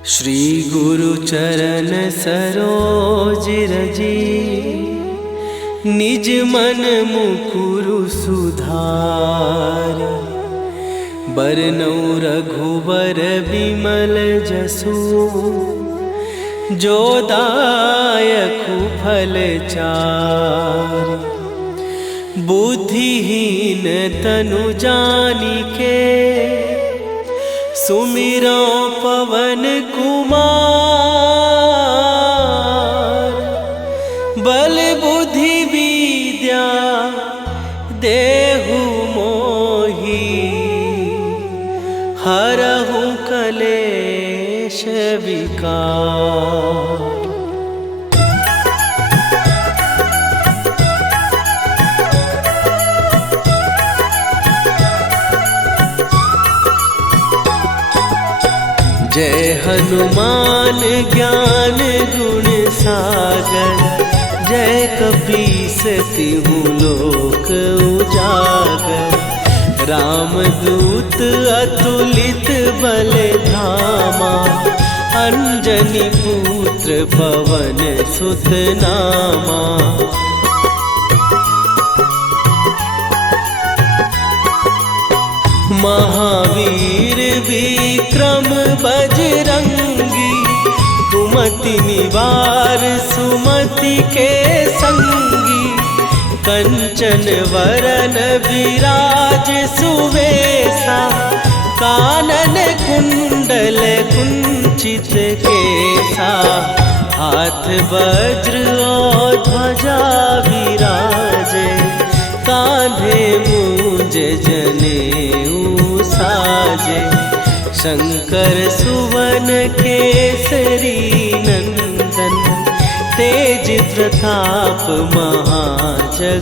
श्री गुरु चरण सरोज रजी, निज मन मुकुरु सुधार। बरनौ रघुबर बिमल जसु, जो दायकु फल चार। बुद्धिहीन तनु जानिके, सुमिरो पवन कुमार। बल बुद्धि विद्या देहु मोहि, हरहु कलेश विकार। जय हनुमान ज्ञान गुण सागर, जय कपीस तिहु लोक उजागर। रामदूत अतुलित बल धामा, अंजनी पुत्र पवन सुत नामा। महावीर विक्रम बजरंगी, कुमति निवार सुमति के संगी। कंचन वरन विराज सुवेशा, कानन कुंडल कुंचित केसा। हाथ वज्र और ध्वजा विराजे, कांधे मूंज जनेऊ साजे। शंकर सुवन केसरी नंदन, तेज प्रताप महाजगवंदन।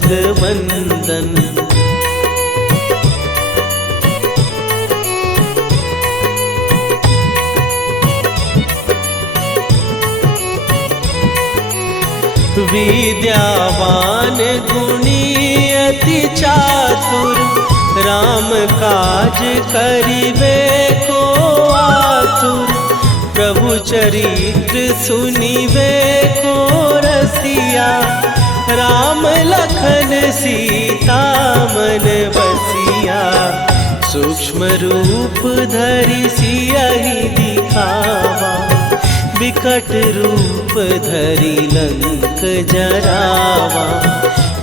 विद्यावान गुणी अति चातुर, राम काज करिबे को आतुर। प्रभु चरित्र सुनिबे को रसिया, राम लखन सीता मन बसिया। सूक्ष्म रूप धरि सियहि दिखावा, विकट रूप धरि लंक जरावा।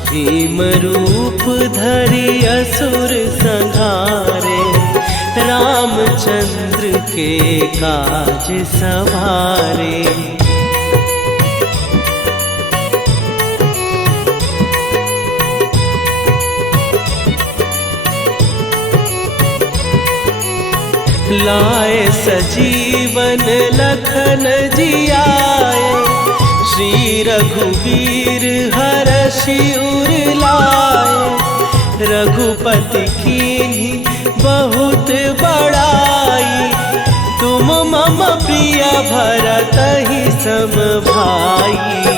भीम रूप धरि असुर संहारे, रामचंद्र के काज सवारे। लाए सजीवन लखन जियाए, श्री रघुवीर हरषि उर लाए। रघुपति कीन्ही बहुत बड़ाई, तुम मम प्रिय भरतहि सम भाई।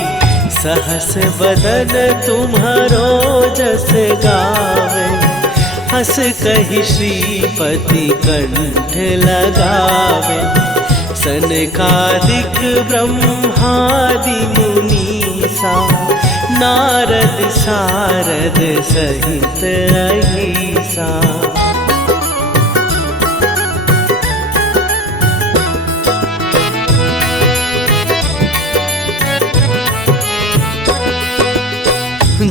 सहस बदन तुम्हारो जस गावे, हस कहि श्रीपति कंठ लगावे। सनकादिक ब्रह्मादि मुनीसा, नारद सारद सहित अहिसा।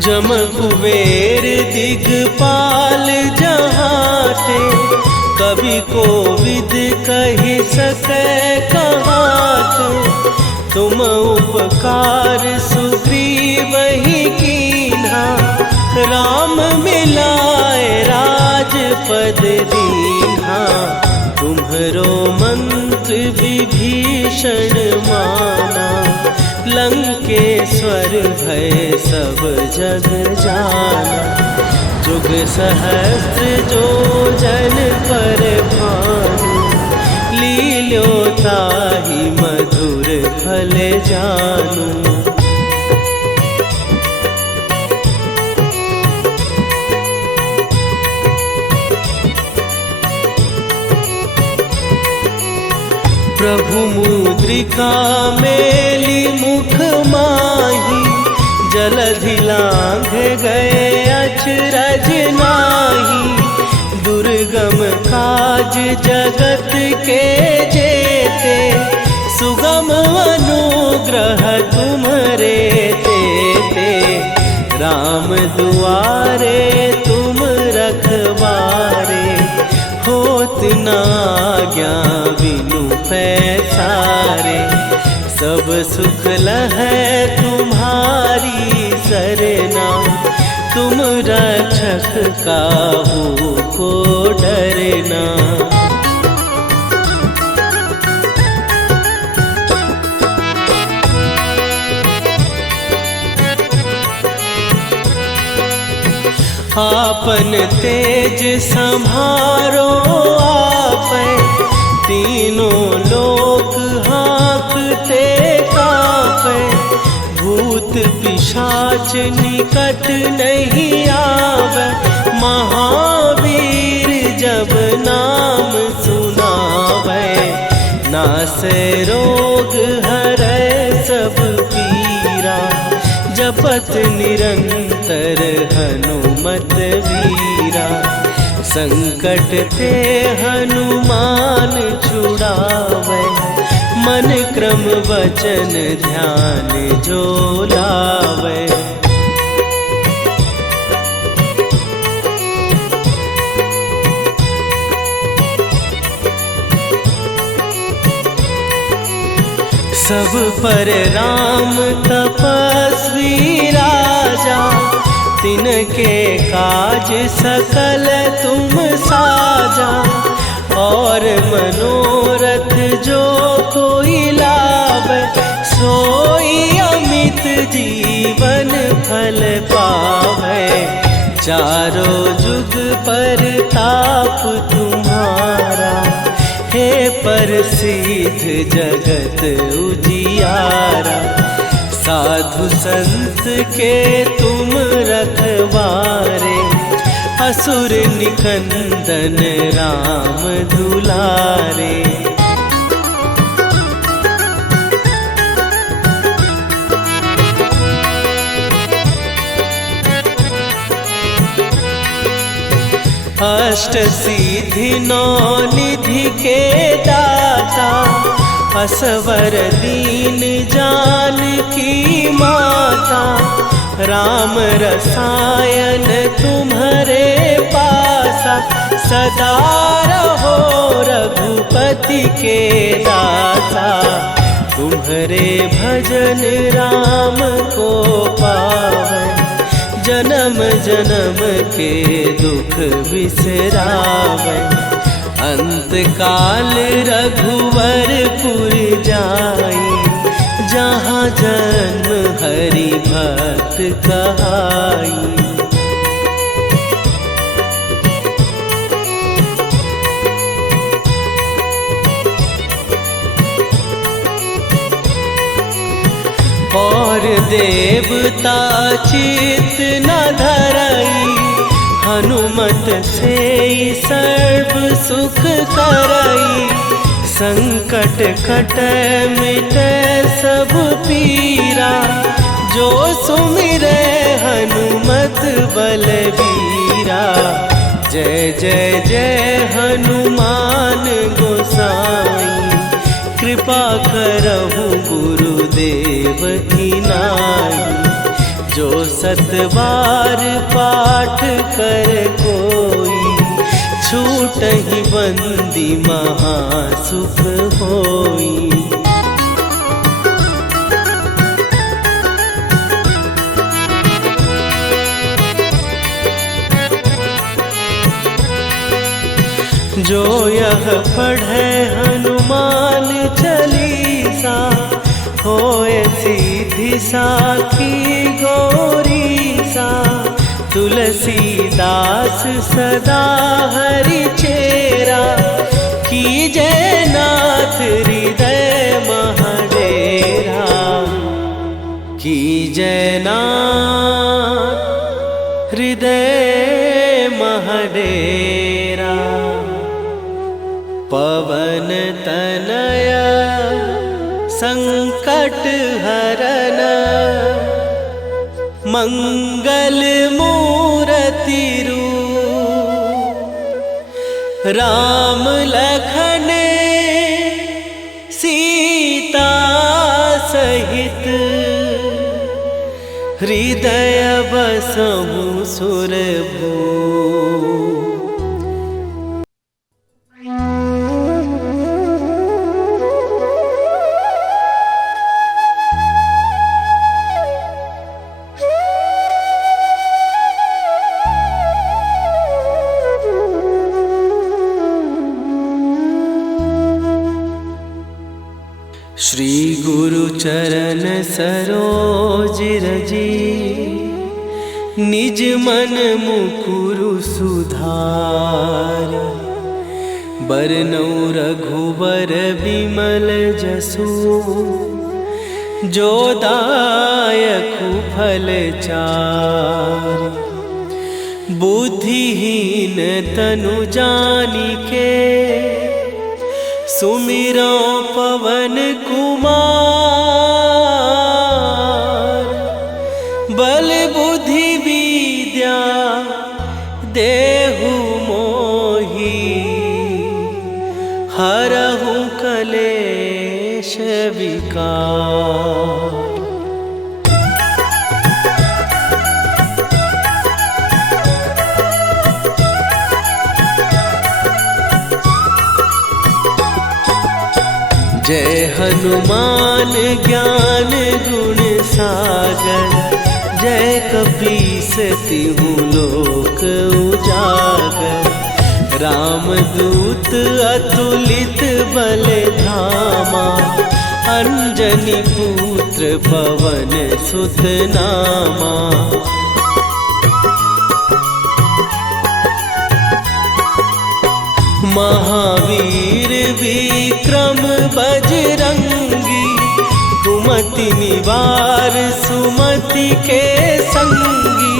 जम कुबेर दिगपाल जहाते, कवि कोविद कहि सकै कहाते। तुम उपकार सुग्रीवहि कीन्हा, राम मिलाए राजपद दीन्हा। तुम्हरो मंत्र विभीषण माना, लंकेश्वर भय सब जग जाना। जुग सहस्त्र जो जन पर भानु, लील्यो ताहि मधुर फल जानू। प्रभु मुद्रिका मेली मुख माही, जलधि लांघ गए अचरज नाही। दुर्गम काज जगत के जेते, सुगम अनुग्रह तुम्हरे तेते। राम दुआरे तुम रखवारे, होत न आज्ञा बिनु पैसारे। सब सुख लहै तुम्हारी सरना, तुम रक्षक काहू को डरना। आपन तेज संभारो आपै, तीनों लोक हाँकते कांपै। भूत पिशाच निकट नहीं आवे, महावीर जब नाम सुनावे। नासै रोग हरै सब पीरा, जपत निरंतर हनुमत वीरा। संकट ते हनुमान छुड़ावे, मन क्रम वचन ध्यान जो लावे। सब पर राम तपस्वी राजा, तिनके काज सकल तुम साजा। और मनोरथ जो कोई लावे, सोई अमित जीवन फल पावे। चारों जुग पर ताप तुम्हारा, हे प्रसिद्ध जगत उजियारा। साधु संत के तुम रखवारे, असुर निकंदन राम दुलारे। अष्ट सिद्धि नौ निधि के दाता, असवर दीन जानकी माता। राम रसायन तुम्हारे पासा, सदा रहो रघुपति के दासा। तुम्हारे भजन राम को पावै, जन्म जन्म के दुख बिसरावै। अंत काल रघुवरपुर जाई, जहाँ जन्म हरि भक्त कहाई। और देवता चित न धरई, हनुमत से सर्व सुख करई। संकट कटै मिटै सब पीरा, जो सुमिरै हनुमत बलबीरा। जय जय जय हनुमान गोसाई, कृपा करहु गुरुदेव की नाई। जो सत बार पाठ कर कोई, छूटहि बंदी महासुख होई। जो यह पढ़े हनुमान चालीसा, होए सीधी साखी गौरीसा। तुलसीदास सदा हरि चेरा, कीजय नाथ हृदय महडेरा। कीजय नाथ हृदय महडेरा। पवन तनय संकट हरन मंगल मूर्ति रूप राम लखन सीता सहित हृदय बसहु सुरभू। श्री गुरु चरण सरोज रजी निज मन मुकुरु सुधार। बरनउँ रघुबर बिमल जसु जो दायकु फल चार। बुद्धिहीन तनु जानिके सुमिरो पवन कुमार। बल बुद्धि विद्या देहु मोहि हरहु कलेश विकार। जय हनुमान ज्ञान गुण सागर। जय कपीस तिहु लोक उजागर। रामदूत अतुलित बल धामा। अंजनी पुत्र पवन सुत नामा। महावीर विक्रम बजरंगी। कुमति निवार सुमति के संगी।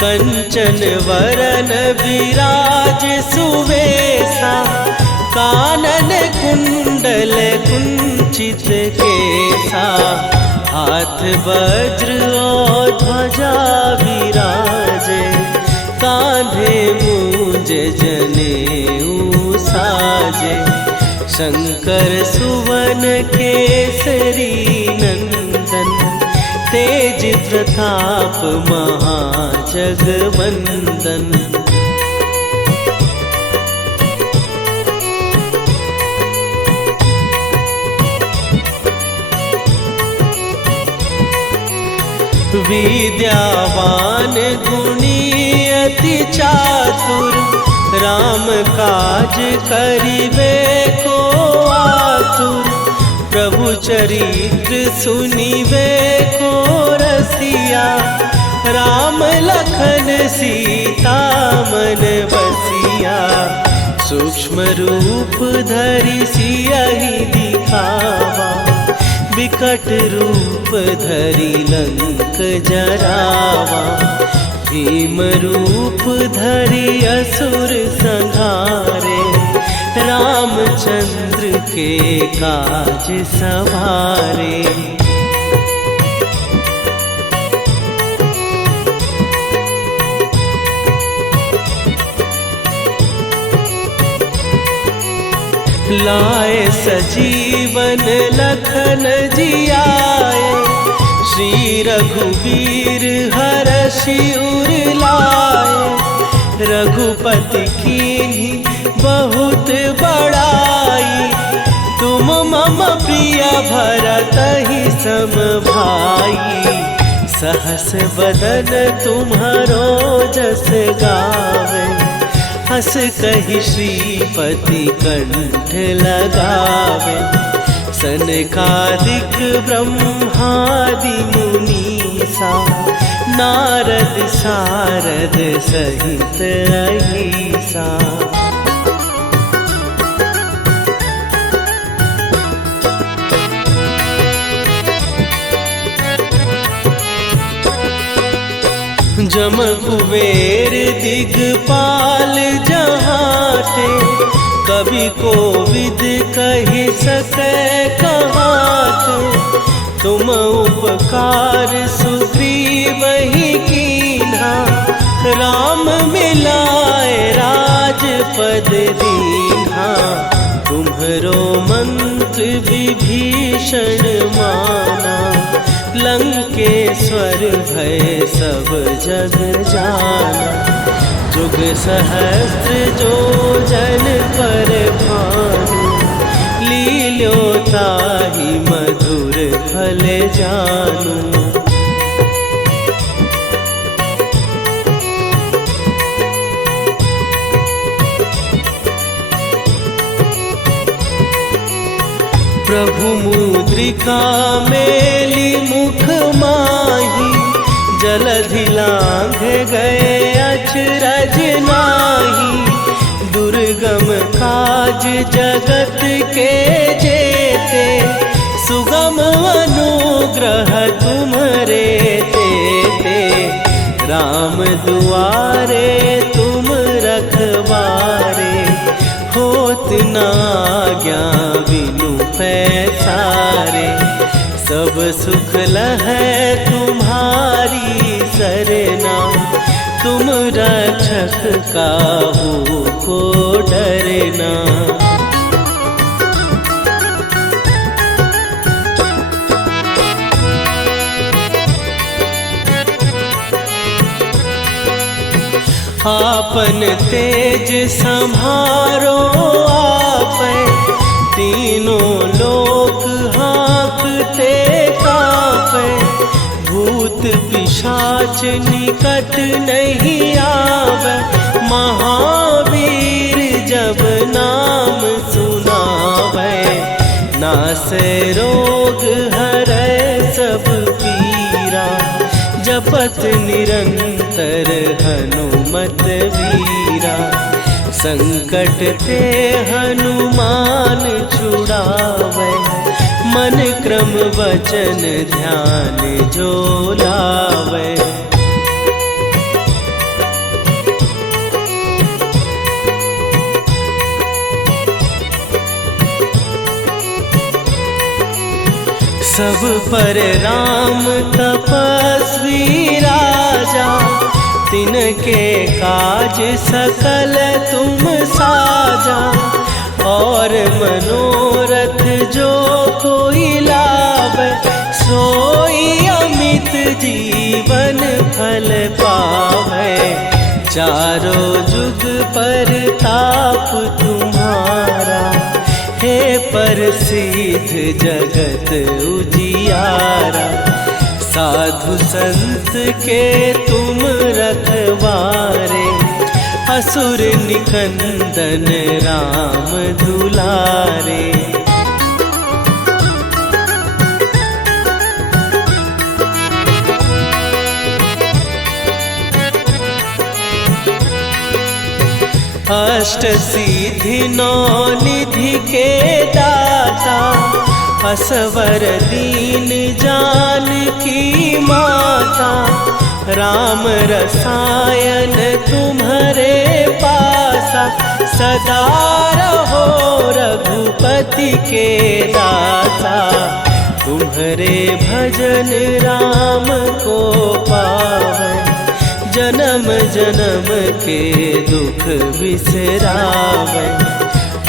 कंचन वरन विराज सुवेशा। कानन कुंडल कुंचित केसा। हाथ वज्र और ध्वजा विराजे। कांधे मूंज जनेऊ साजे। शंकर सुवन केसरी नंदन। तेज प्रताप महाजगवंदन। विद्यावान गुणी अति चातुर। राम काज करिबे को आतुर। प्रभु चरित्र सुनिबे को रसिया। राम लखन सीता मन बसिया। सूक्ष्म रूप धरि सियहि दिखावा। विकट रूप धरि लंक जरावा। भीम रूप धरि असुर संहारे। रामचंद्र के काज सवारे। लाए सजीवन लखन जियाए। श्री रघुवीर हरषि उर लाए। रघुपति कीन्ही बहुत बड़ाई। तुम मम प्रिय भरतहि सम भाई। सहस बदन तुम्हारो जस गावे। हस कहि श्रीपति कंठ लगावे। सनकादिक ब्रह्मादि मुनीसा। नारद सारद सहित अहिसा। जम कुबेर दिगपाल जहाते। कवि कोविद कहि सकै कहाते। तुम उपकार सुग्रीव ही कीन्हा, राम मिलाए राजपद दीन्हा। तुम्हरो मंत्र विभीषण माना, लंकेश्वर भय सब जग जाना। जुग सहस्त्र जो जन पर भानु, लील्यो ताहि मधुर फल जानू। प्रभु मुद्रिका मेली मुख माही, जलधि लांघ गए अचरज नाहि। दुर्गम काज जगत के जेते, सुगम अनुग्रह तुम्हरे तेते। राम दुआरे तुम रखवारे, होत न आज्ञा बिनु पैसारे। सब सुख लहै तुम्हारी सरना, तुम रक्षक काहू को डरना। आपन तेज संभारो आपै, तीनों लोक हाँकते कांपै। भूत पिशाच निकट नहीं आवे, महावीर जब नाम सुनावे। नासै रोग हरै सब पीरा, जपत निरंतर हनुमत वीरा। संकट ते हनुमान छुड़ावे, मन क्रम वचन ध्यान जो लावे। सब पर राम तपस्वी राजा, तिनके काज सकल तुम साजा। और मनोरथ जो कोई लावे, सोई अमित जीवन फल पावे। चारों जुग पर ताप तुम्हारा, हे प्रसिद्ध जगत उजियारा। साधु संत के तुम रखवारे, असुर निकंदन राम दुलारे। अष्ट सिद्धि नौ निधि के दाता, असवर दीन जानकी माता। राम रसायन तुम्हारे पासा, सदा रहो रघुपति के दासा। तुम्हारे भजन राम को पावे, जन्म जन्म के दुख बिसरावे।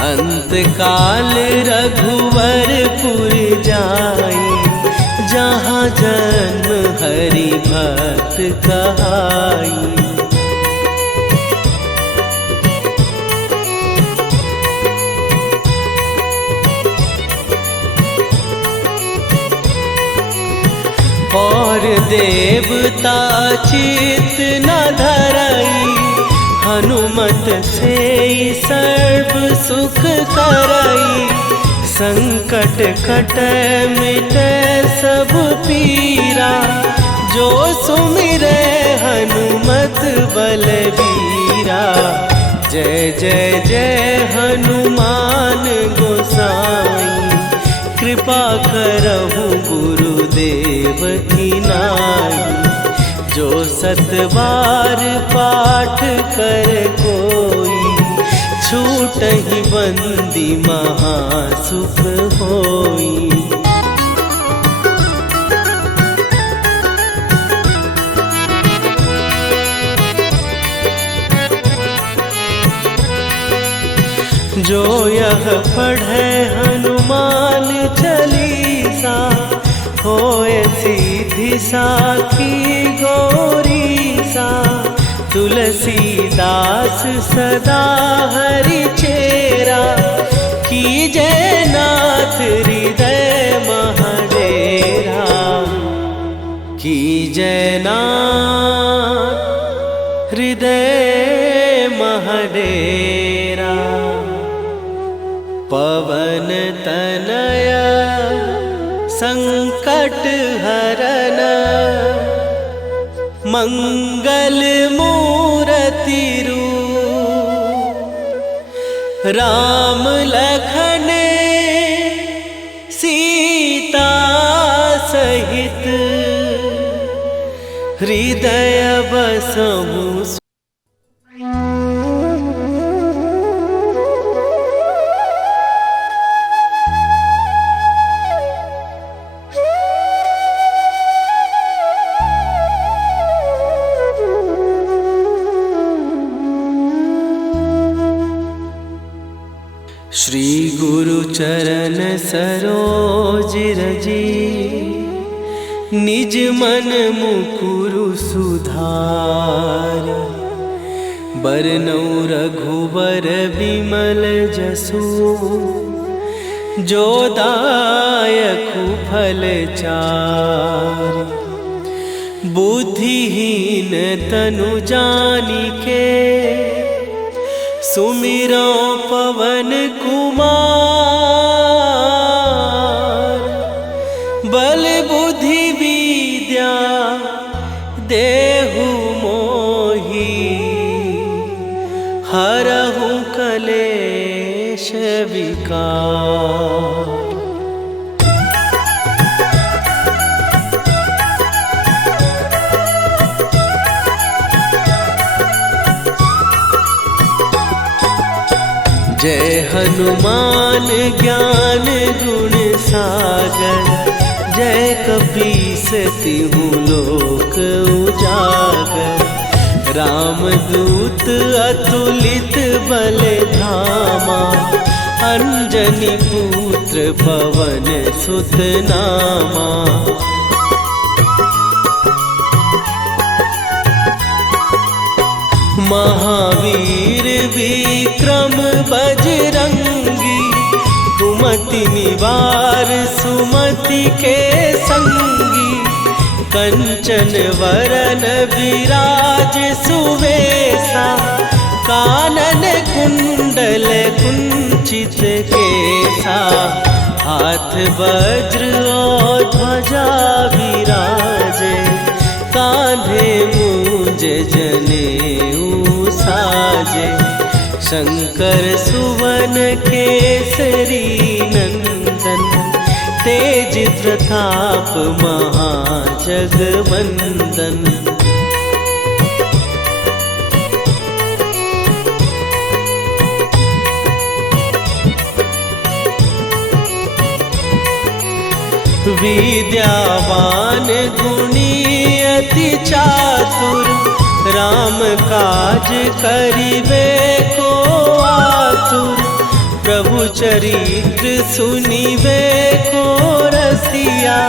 अंत काल रघुवरपुर जाई, जहाँ जन्म हरि भक्त कहाई। और देवता चित न धरई, हनुमत से सर्व सुख करई। संकट कटै मिटै सब पीरा, जो सुमिरै हनुमत बलबीरा। जय जय जय हनुमान गोसाई, कृपा करहु गुरुदेव की नाई। जो सतबार पाठ कर कोई, छूटहि बंदी महासुख होई। जो यह पढ़े हनुमान चालीसा, होए सीधी साखी गौरी सा। तुलसीदास सदा हरि चेरा, कीजय नाथ हृदय महडेरा। कीजय नाथ हृदय महडेरा। पवन तनय संकट हरन, मंगल मूरति रूप। राम लखन सीता सहित, हृदय बसहु। श्री गुरु चरण सरोज रजी, निज मन मुकुरु सुधार। बरनौ रघुबर विमल जसु, जो दायकु फल चार। बुद्धिहीन तनु जानिके, सुमिरो पवन कुमार। बल बुद्धि विद्या देहु मोहि, हरहु कलेश विकार। जय हनुमान ज्ञान गुण सागर, जय कपीस तिहु लोक उजागर। रामदूत अतुलित बल धामा, अंजनी पुत्र पवन सुत नामा। महावीर विक्रम बजरंगी, कुमति निवार सुमति के संगी। कंचन वरन विराज सुवेशा, कानन कुंडल कुंचित केसा। हाथ वज्र और ध्वजा विराजे, कांधे मूंज जनेऊ साजे। शंकर सुवन केसरी नंदन, तेज प्रताप महाजगवंदन। विद्यावान गुणी अति चातुर, राम काज करिबे को आतुर। प्रभु चरित्र सुनिबे को रसिया,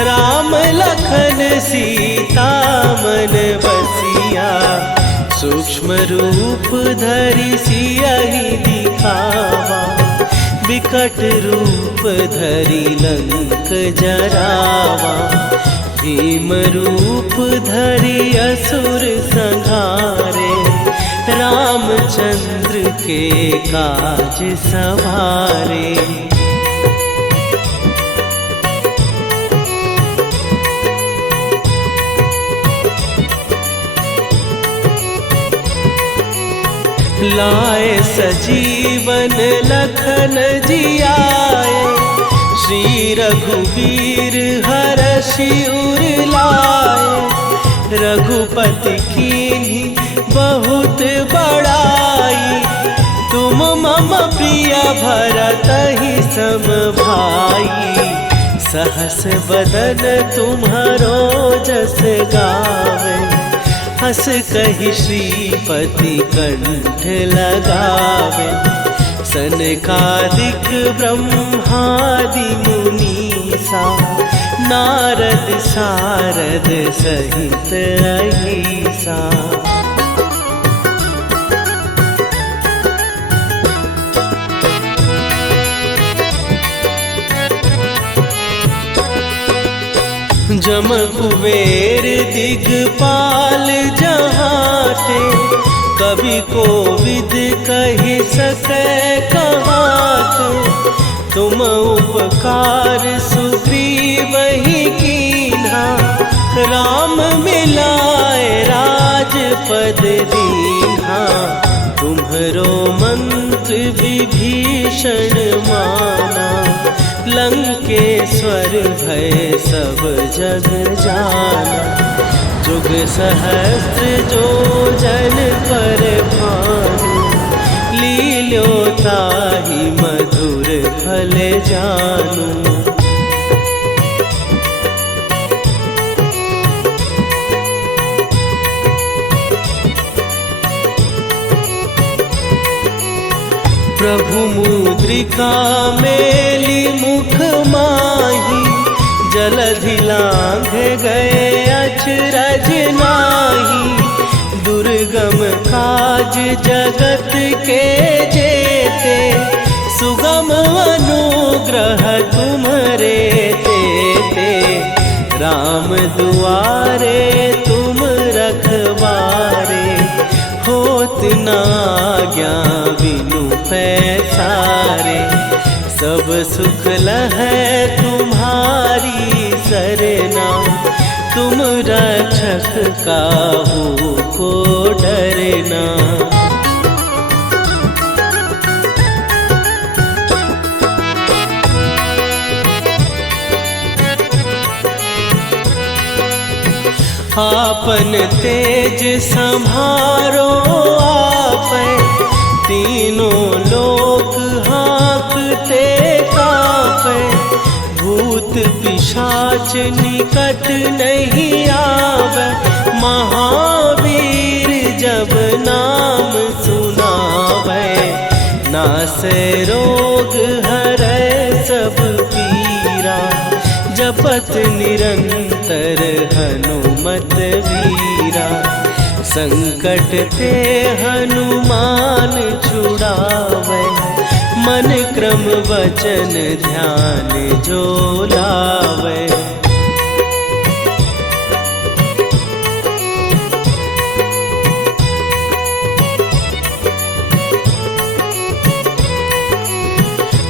राम लखन सीता मन बसिया। सूक्ष्म रूप धरि सियहि दिखावा, विकट रूप धरि लंक जरावा। भीम रूप धरि असुर संहारे, रामचंद्र के काज सवारे। लाए सजीवन लखन जियाए, श्री रघुवीर हरषि उर लाए। रघुपति कीन्ही बहुत बड़ाई, तुम मम प्रिय भरतहि सम भाई। सहस बदन तुम्हारो जस गावे, हस कहि श्रीपति कंठ लगावे। सनकादिक ब्रह्मादि मुनीसा नारद सारद सहित अहिसा। जम कुबेर दिगपाल जहाँ थे, कवि को विद कहि सकै कहाते। तुम उपकार सुग्रीव ही कीन्हा, राम मिलाए राजपद दीन्हा। तुम्हरो मंत्र विभीषण माना, लंकेश्वर भय सब जग जाना। जुग सहस्त्र जो जन पर भानु, लील्यो ताहि मधुर फल जानू। प्रभु मुद्रिका मेली मुख माही, जलधि लांघ गए अचरज नाही। दुर्गम काज जगत के जेते, सुगम अनुग्रह तुम्हरे तेते। राम दुआरे तुम रखवारे, होत न आज्ञा बिनु पैसारे। सब सुख लहै तुम्हारी सरना, तुम रक्षक काहू को डरना। आपन तेज संभारो आपै, तीनों लोक हाँकते कापै। भूत पिशाच निकट नहीं आवे, महावीर जब नाम सुनावे। नासै रोग हरै सब पीरा, जपत निरंतर हनुमत वीरा। संकट ते हनुमान छुड़ावे, मन क्रम वचन ध्यान जो लावे।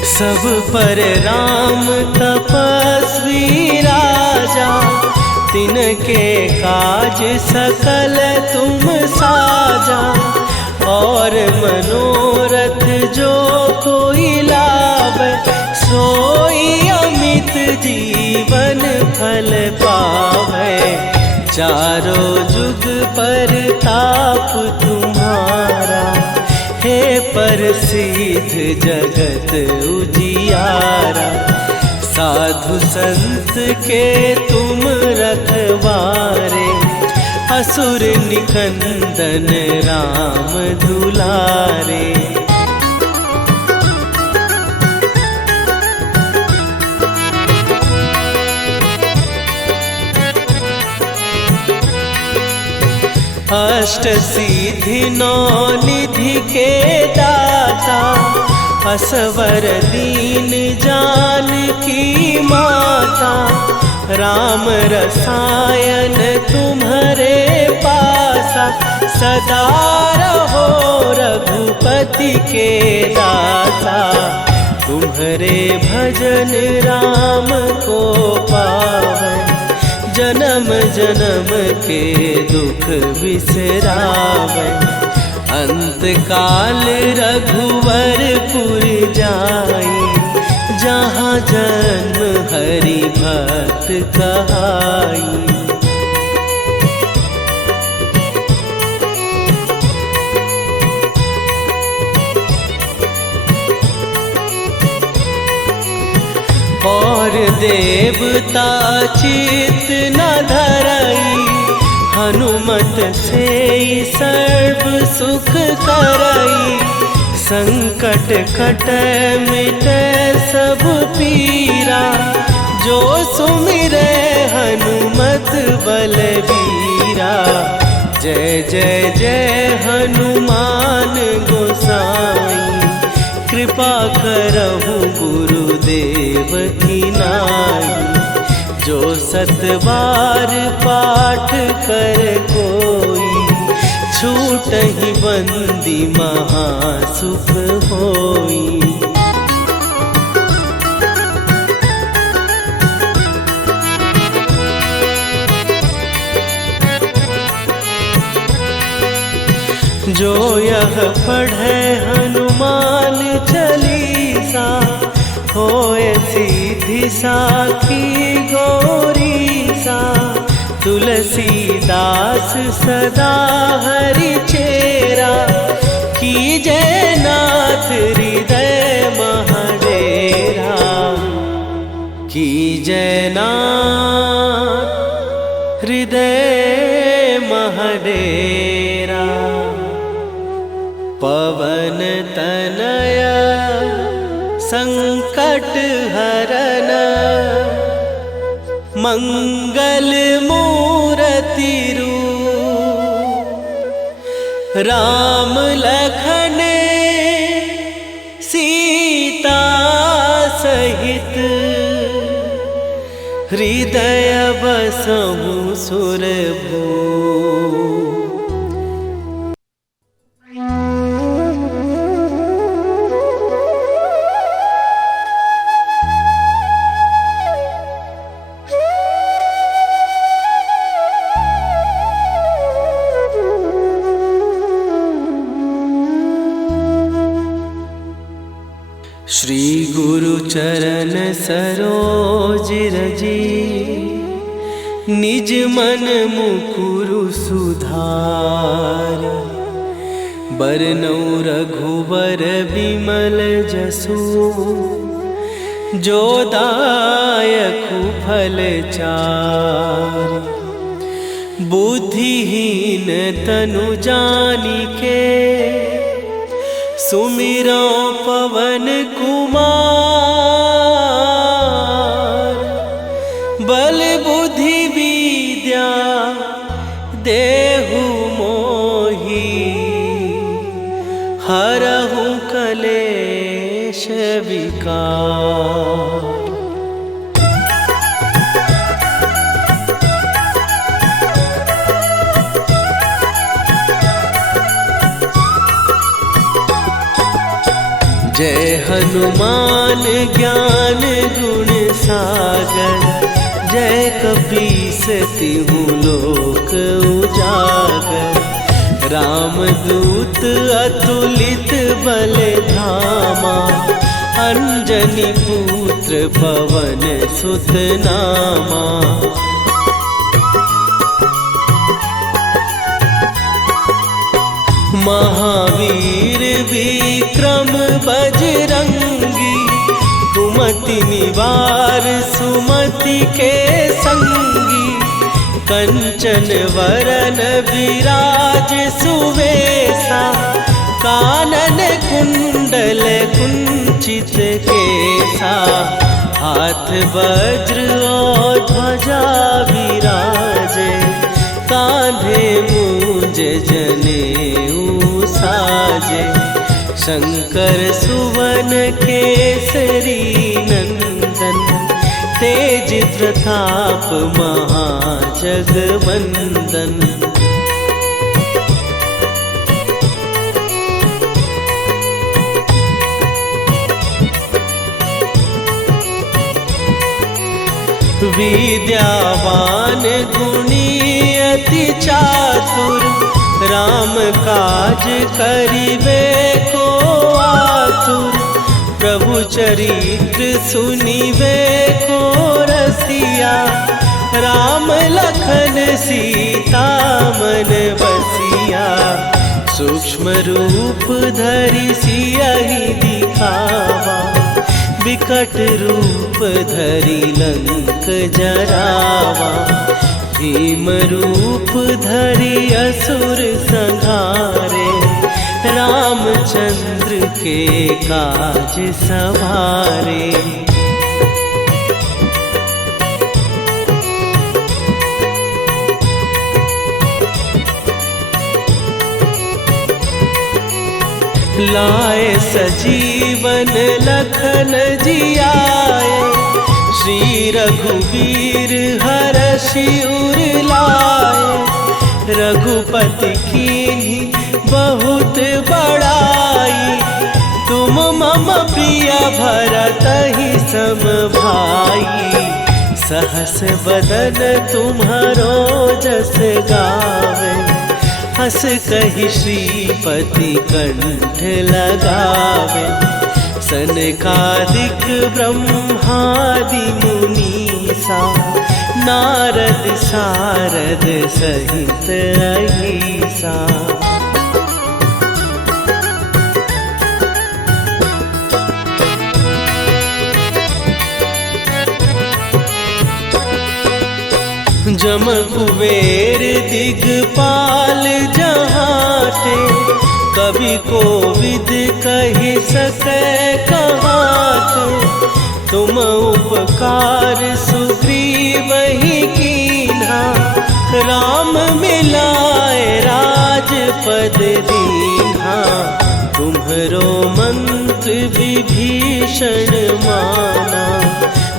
सब पर राम तपस्वी राजा, तिनके काज सकल तुम साजा। और मनोरथ जो कोई लावे, सोई अमित जीवन फल पावे। चारों जुग पर ताप तुम्हारा, हे प्रसिद्ध जगत उजियारा। साधु संत के तुम रखवारे, असुर निकंदन राम दुलारे। अष्ट सिद्धि नौ निधि के दाता, असवर दीन जानकी माता। राम रसायन तुम्हारे पासा, सदा रहो रघुपति के दासा। तुम्हारे भजन राम को पावे, जन्म जन्म के दुख बिसरावे। अंत काल रघुवरपुर जाई, जहाँ जन्म हरि भक्त कहाई। और देवता चित न धरई, हनुमत से सर्व सुख करई। संकट कटे मिटे सब पीरा, जो सुमिरे हनुमत बलबीरा। जय जय जय हनुमान गोसाई, कृपा करहु गुरुदेव की नाई। जो 7 बार पाठ कर कोई, छूटहि बंदी महासुख होई। जो यह पढ़े हनुमान चालीसा, होए सीधी साखी गौरीसा। तुलसीदास सदा हरि चेरा, कीजय नाथ हृदय महडेरा। कीजय नाथ हृदय महडेरा। पवन तनया संकट हरन, मंगल मूर्ति रूप। राम लखन सीता सहित, हृदय बसहु सुरभूप। श्री गुरु चरण सरोज रजी, निज मन मुकुरु सुधार। बरनउँ रघुबर बिमल जसु, जो दायकु फल चारि। बुद्धिहीन तनु जानिके, सुमिरो पवन कुमार। बल बुद्धि विद्या देहु मोहि, हरहु कलेश विकार। जय हनुमान ज्ञान गुण सागर, जय कपीस तिहु लोक उजागर। रामदूत अतुलित बल धामा, अंजनी पुत्र पवन सुत नामा। महावीर विक्रम बजरंगी, कुमति निवार सुमति के संगी। कंचन वरन विराज सुवेसा, कानन कुंडल कुंचित केसा। हाथ वज्र और ध्वजा विराजे, कांधे मूंज जनेऊ साजे। शंकर सुवन केसरी नंदन, तेज प्रताप महाजगवंदन। विद्यावान गुणी अति चातुर, राम काज करिबे को आतुर। प्रभु चरित्र सुनिबे को रसिया, राम लखन सीता मन बसिया। सूक्ष्म रूप धरि सियहि दिखावा, विकट रूप धरि लंक जरावा। भीम रूप धरि असुर संहारे, रामचंद्र के काज सवारे। लाए सजीवन लखन जियाए, श्री रघुवीर हरषि उर लाए। रघुपति कीन्ही बहुत बड़ाई, तुम मम प्रिय भरतहि सम भाई। सहस बदन तुम्हारो जस गावे, हस कहि श्रीपति कंठ लगावे। सनकादिक ब्रह्मादि मुनीसा, नारद सारद सहित अहिसा। जम कुबेर दिगपाल जहाते, कवि कोविद कहि सकै कहाते। तुम उपकार सुग्रीवहि कीन्हा, राम मिलाए राजपद दीन्हा। तुम्हरो मंत्र विभीषण माना,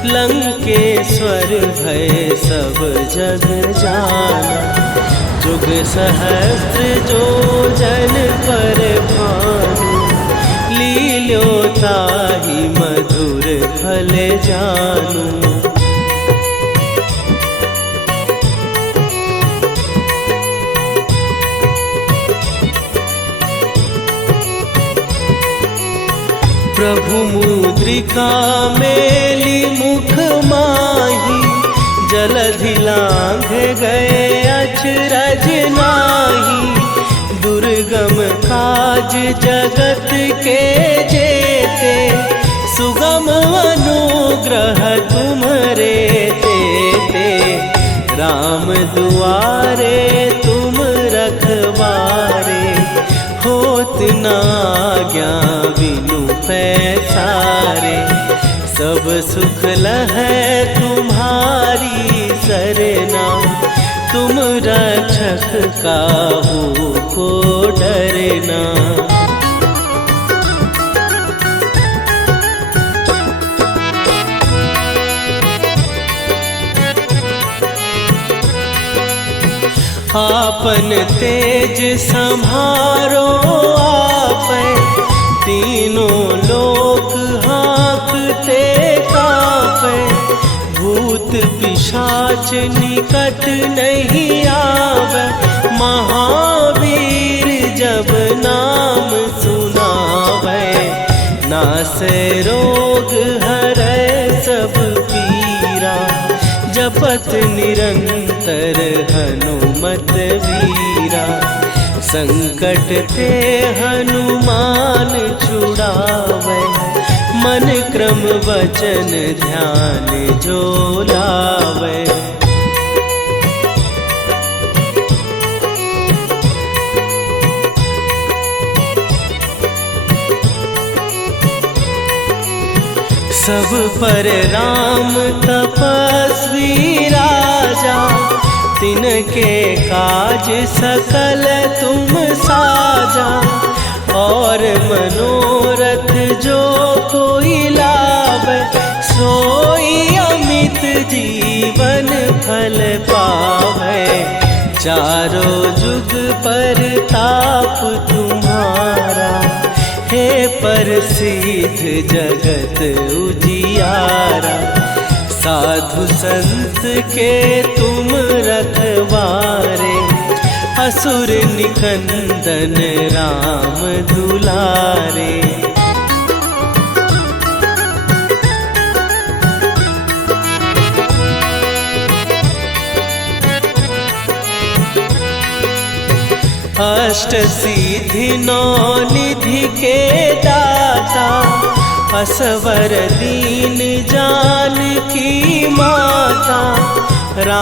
लंकेश्वर भय सब जग जाना। जुग सहस्त्र जो जन पर भानु, लील्यो ताहि मधुर फल जानू। प्रभु मुद्रिका मेली मुख माही, जलधि लांघ गए अचरज नाही। दुर्गम काज जगत के जेते, सुगम अनुग्रह तुम्हरे तेते। राम दुआरे तुम रखवारे, होत न आज्ञा बिनु पैसारे। सब सुख लहै तुम्हारी सरना, तुम रक्षक काहू को डरना। आपन तेज सम्हारो आपै, तीनों लोक हाँकते कांपै। भूत पिशाच निकट नहीं आवे, महावीर जब नाम सुनावे। नासै रोग हरै सब पीरा, जपत निरंतर हनुमत वीरा। संकट ते हनुमान छुड़ावे, मन क्रम वचन ध्यान जो लावे। सब पर राम तपस्वी राजा, तिनके काज सकल तुम साजा। और मनोरथ जो कोई लावे, सोई अमित जीवन फल पावे। चारों जुग पर ताप तुम्हारा, हे प्रसिद्ध जगत उजियारा। साधु संत के तुम रखवारे, असुर निकंदन राम दुलारे। अष्ट सिद्धि नौ निधि के दाता, असवर दीन जानकी माता। राम